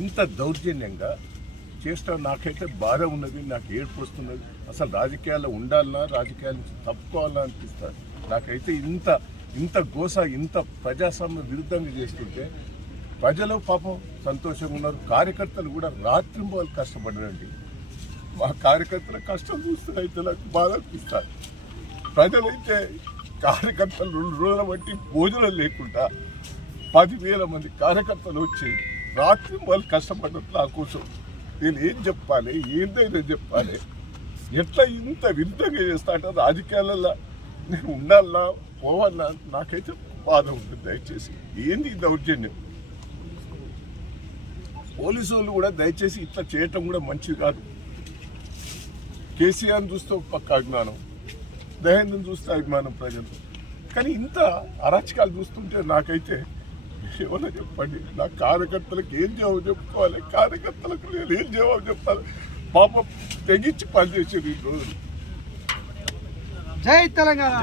ఇంత దౌర్జన్యంగా చేస్తా నాకైతే బాధ ఉన్నది, నాకు ఏడుపు వస్తున్నది. అసలు రాజకీయాల్లో ఉండాలన్నా, రాజకీయాల నుంచి తప్పుకోవాలా అనిపిస్తుంది. నాకైతే ఇంత గోస, ఇంత ప్రజాస్వామ్య విరుద్ధంగా చేస్తుంటే ప్రజలు పాపం సంతోషంగా ఉన్నారు. కార్యకర్తలు కూడా రాత్రింబోలు కష్టపడ్డారండి. మా కార్యకర్తల కష్టం చూస్తే అయితే నాకు బాధ అనిపిస్తారు. ప్రజలైతే కార్యకర్తలు 2 రోజుల బట్టి భోజనం లేకుండా 10,000 మంది కార్యకర్తలు వచ్చి రాత్రింబోలు కష్టపడ్డట్టు నా కోసం నేను ఏం చెప్పాలి, ఏంటైనా చెప్పాలి. ఎట్లా ఇంత విరుద్ధంగా చేస్తా అంటే రాజకీయాలలో నేను ఉండాలన్నా పోవాలన్నా నాకైతే బాధ ఉంటుంది. దయచేసి ఏంది దౌర్జన్యం? పోలీసు వాళ్ళు కూడా దయచేసి ఇట్లా చేయటం కూడా మంచిది కాదు. కేసీఆర్ని చూస్తే ఒక పక్క అభిమానం, దహేంద్రని చూస్తే అభిమానం ప్రజలు. కానీ ఇంత అరాచకాలు చూస్తుంటే నాకైతే ఏమన్నా చెప్పండి. నా కార్యకర్తలకు ఏం జవాబు చెప్పుకోవాలి, కార్యకర్తలకు నేను ఏం జవాబు చెప్పాలి? పాపం తెగించి పనిచేసేది ఈ రోజులు. జై తెలంగాణ.